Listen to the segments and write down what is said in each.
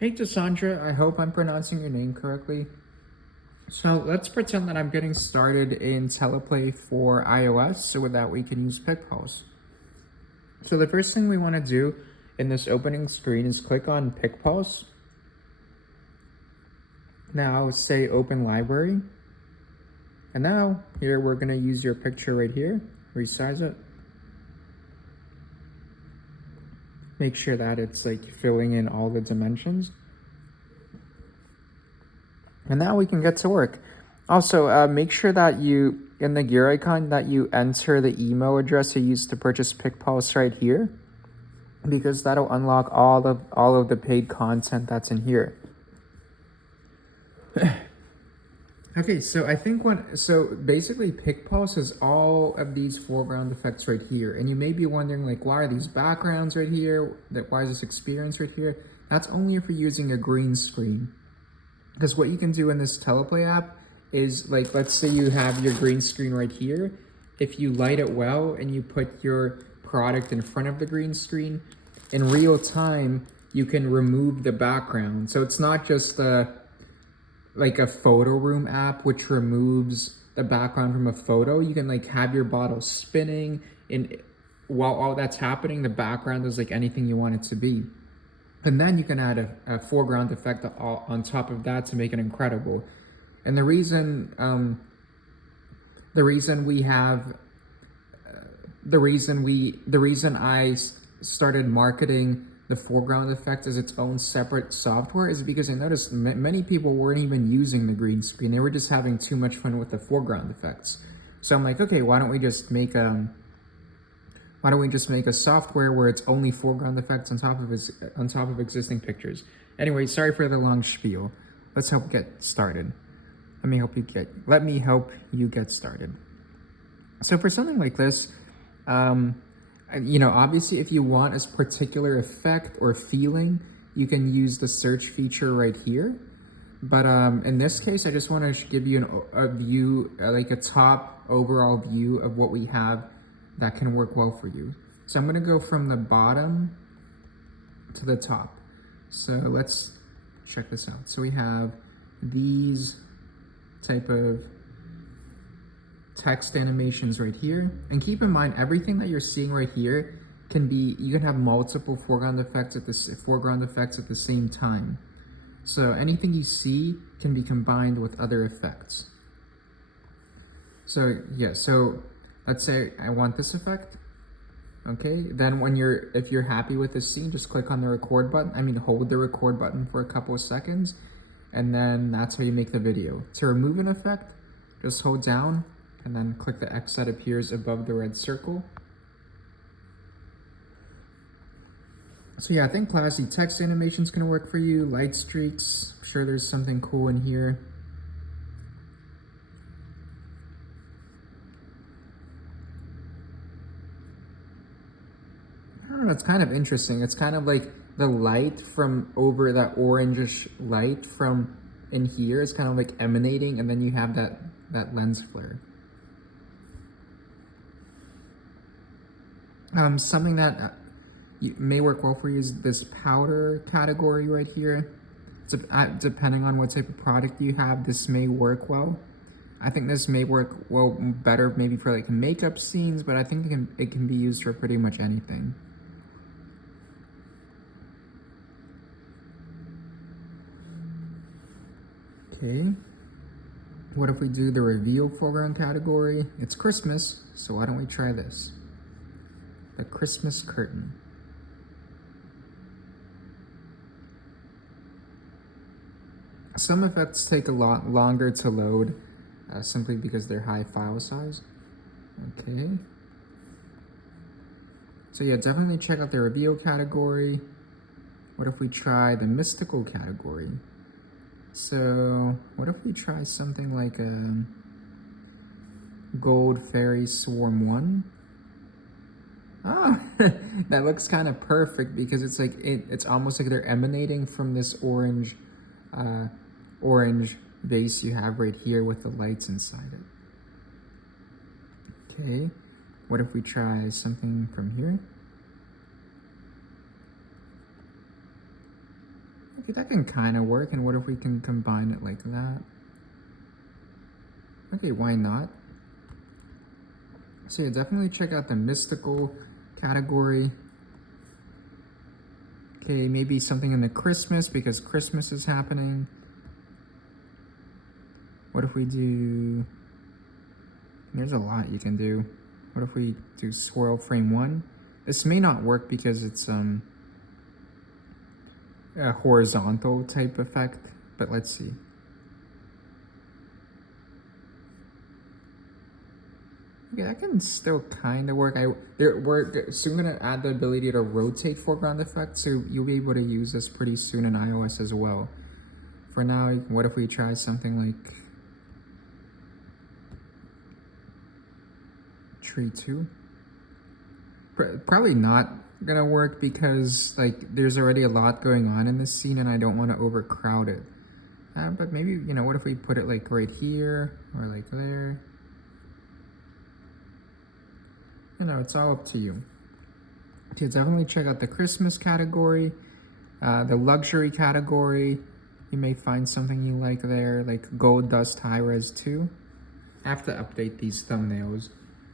Hey Cassandra, I hope I'm pronouncing your name correctly. So let's pretend that I'm getting started in teleplay for iOS so with that we can use PicPulse. So the first thing we want to do in this opening screen is click on PicPulse. Now say open library. And now here we're going to use your picture right here, resize it. Make sure that it's like filling in all the dimensions. And now we can get to work. Also, make sure that you, in the gear icon, that you enter the email address you used to purchase PicPulse right here, because that'll unlock all of the paid content that's in here. Okay, so I think so basically PicPulse has all of these foreground effects right here. And you may be wondering, like, why are these backgrounds right here? Why is this experience right here? That's only if you're using a green screen. Because what you can do in this teleplay app is, like, let's say you have your green screen right here. If you light it well and you put your product in front of the green screen, in real time, you can remove the background. So it's not just like a photo room app which removes the background from a photo. You can like have your bottle spinning, and while all that's happening, the background is like anything you want it to be. And then you can add a foreground effect on top of that to make it incredible. And the reason I started marketing the foreground effect as its own separate software is because I noticed many people weren't even using the green screen. They were just having too much fun with the foreground effects. So I'm like, okay, why don't we just make a software where it's only foreground effects on top of existing pictures? Anyway, sorry for the long spiel. Let's get started. Let me help you get started. So for something like this, obviously if you want a particular effect or feeling, you can use the search feature right here. But in this case, I just want to give you a view, like a top overall view of what we have that can work well for you. So I'm going to go from the bottom to the top. So let's check this out. So we have these type of text animations right here. And keep in mind, everything that you're seeing right here you can have multiple foreground effects at the same time. So anything you see can be combined with other effects. So yeah, so let's say I want this effect. Okay, then if you're happy with this scene, just click on the record button. Hold the record button for a couple of seconds, and then that's how you make the video. To remove an effect, just hold down and then click the X that appears above the red circle. So yeah, I think classy text animation's gonna work for you. Light streaks, I'm sure there's something cool in here. I don't know, it's kind of interesting. It's kind of like the light from over that orangish light from in here is kind of like emanating, and then you have that lens flare. Something that may work well for you is this powder category right here. Depending on what type of product you have, this may work well. I think this may work well better maybe for like makeup scenes, but I think it can be used for pretty much anything. Okay. What if we do the reveal foreground category? It's Christmas, so why don't we try this? The Christmas curtain. Some effects take a lot longer to load, simply because they're high file size. Okay. So yeah, definitely check out the reveal category. What if we try the mystical category? So what if we try something like a Gold Fairy Swarm 1? Ah, that looks kind of perfect because it's like it's almost like they're emanating from this orange base you have right here with the lights inside it. Okay, what if we try something from here? Okay, that can kind of work. And what if we can combine it like that? Okay, why not? So yeah, definitely check out the mystical category. Okay, maybe something in the Christmas because Christmas is happening. What if we do... There's a lot you can do. What if we do swirl frame 1? This may not work because it's a horizontal type effect, but let's see. Yeah, that can still kind of work. We're soon gonna add the ability to rotate foreground effect, so you'll be able to use this pretty soon in iOS as well. For now, what if we try something like tree 2? Probably not gonna work because like there's already a lot going on in this scene and I don't want to overcrowd it. But maybe, you know, what if we put it like right here or like there? You know, it's all up to you. Okay, definitely check out the Christmas category, the luxury category. You may find something you like there, like Gold Dust High Res 2. I have to update these thumbnails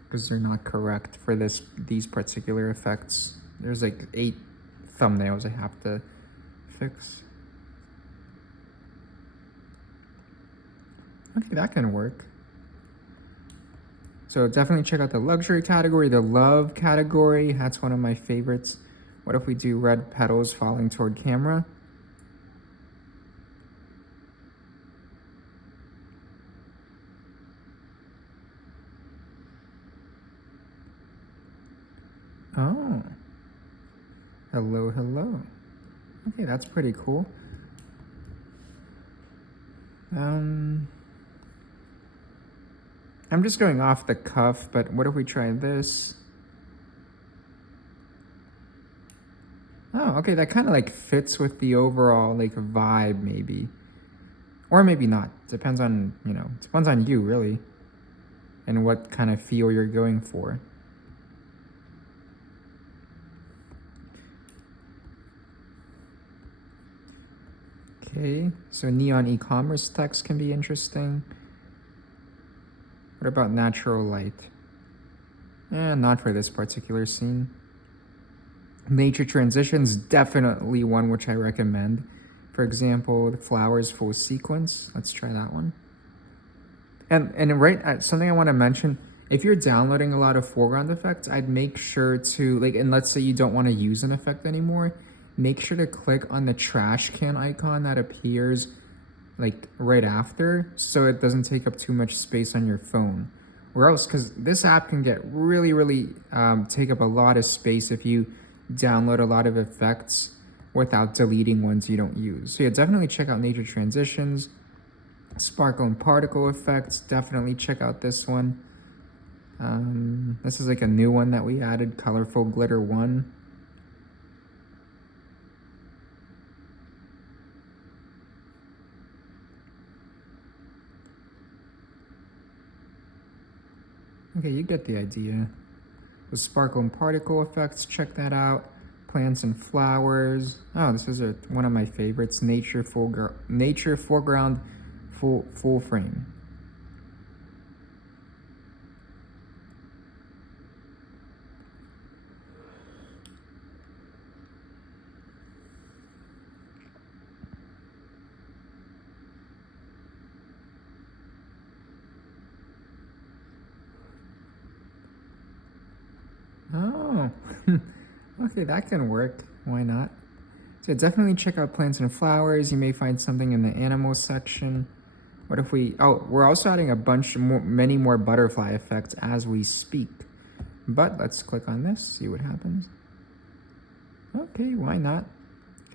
because they're not correct for these particular effects. There's like 8 thumbnails I have to fix. Okay, that can work. So definitely check out the luxury category, the love category. That's one of my favorites. What if we do red petals falling toward camera? Oh. Hello, hello. Okay, that's pretty cool. I'm just going off the cuff, but what if we try this? Oh, okay, that kind of like fits with the overall like vibe maybe. Or maybe not. Depends on, you know, depends on you really. And what kind of feel you're going for. Okay, so neon e-commerce text can be interesting. What about natural light? Not for this particular scene. Nature transitions, definitely one which I recommend. For example, the flowers full sequence. Let's try that one. And right, something I want to mention, if you're downloading a lot of foreground effects, I'd make sure to, like, and let's say you don't want to use an effect anymore, make sure to click on the trash can icon that appears like right after, so it doesn't take up too much space on your phone. Or else, because this app can get really take up a lot of space if you download a lot of effects without deleting ones you don't use. So yeah, definitely check out nature transitions, sparkle and particle effects. Definitely check out this one. This is like a new one that we added, colorful glitter 1. Okay, you get the idea. The sparkle and particle effects, check that out. Plants and flowers. Oh, this is one of my favorites. Nature foreground full frame. Oh, okay, that can work. Why not? So definitely check out plants and flowers. You may find something in the animal section. What if we, oh, we're also adding a many more butterfly effects as we speak. But let's click on this, see what happens. Okay, why not?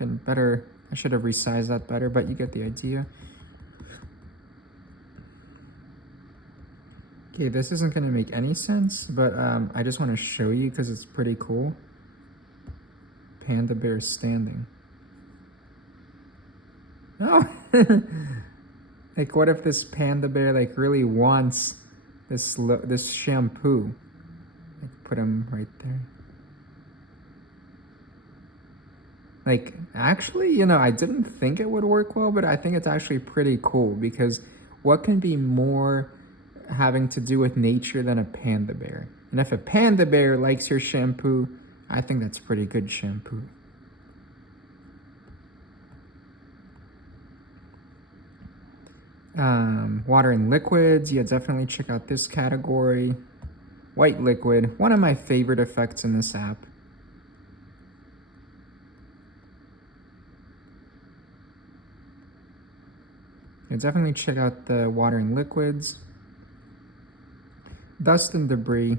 I should have resized that better, but you get the idea. Okay, this isn't gonna make any sense, but I just wanna show you because it's pretty cool. Panda bear standing. Oh! Like, what if this panda bear like really wants this shampoo? Like, put him right there. Like, actually, I didn't think it would work well, but I think it's actually pretty cool because what can be more having to do with nature than a panda bear? And if a panda bear likes your shampoo, I think that's pretty good shampoo. Water and liquids, yeah, definitely check out this category. White liquid, one of my favorite effects in this app. Yeah, definitely check out the water and liquids. Dust and debris.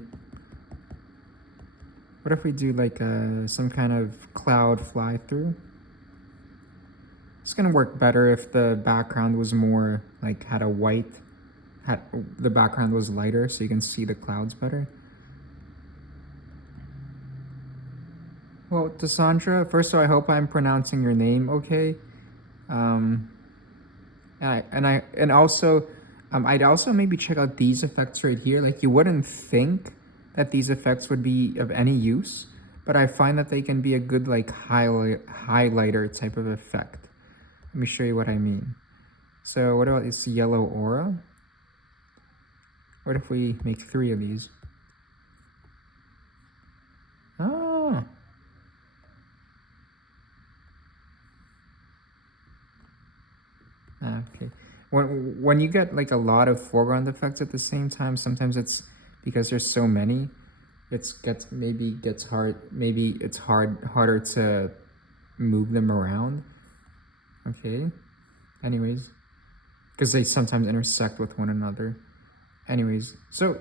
What if we do like some kind of cloud fly through? It's gonna work better if the background was more like the background was lighter so you can see the clouds better. Well, Cassandra, first of all, I hope I'm pronouncing your name okay. Um, and also, I'd also maybe check out these effects right here. Like, you wouldn't think that these effects would be of any use, but I find that they can be a good like highlighter type of effect. Let me show you what I mean. So what about this yellow aura? What if we make 3 of these? Ah. Okay. When you get like a lot of foreground effects at the same time, sometimes it's because there's so many, maybe it's harder to move them around. Okay. Anyways, because they sometimes intersect with one another. Anyways, so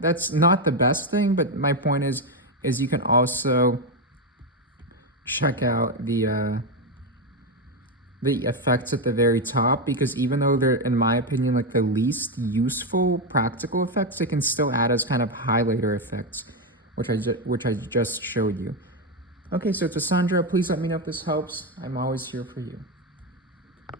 that's not the best thing, but my point is you can also check out the effects at the very top, because even though they're, in my opinion, like the least useful practical effects, they can still add as kind of highlighter effects, which I just showed you. Okay, so Cassandra, please let me know if this helps. I'm always here for you.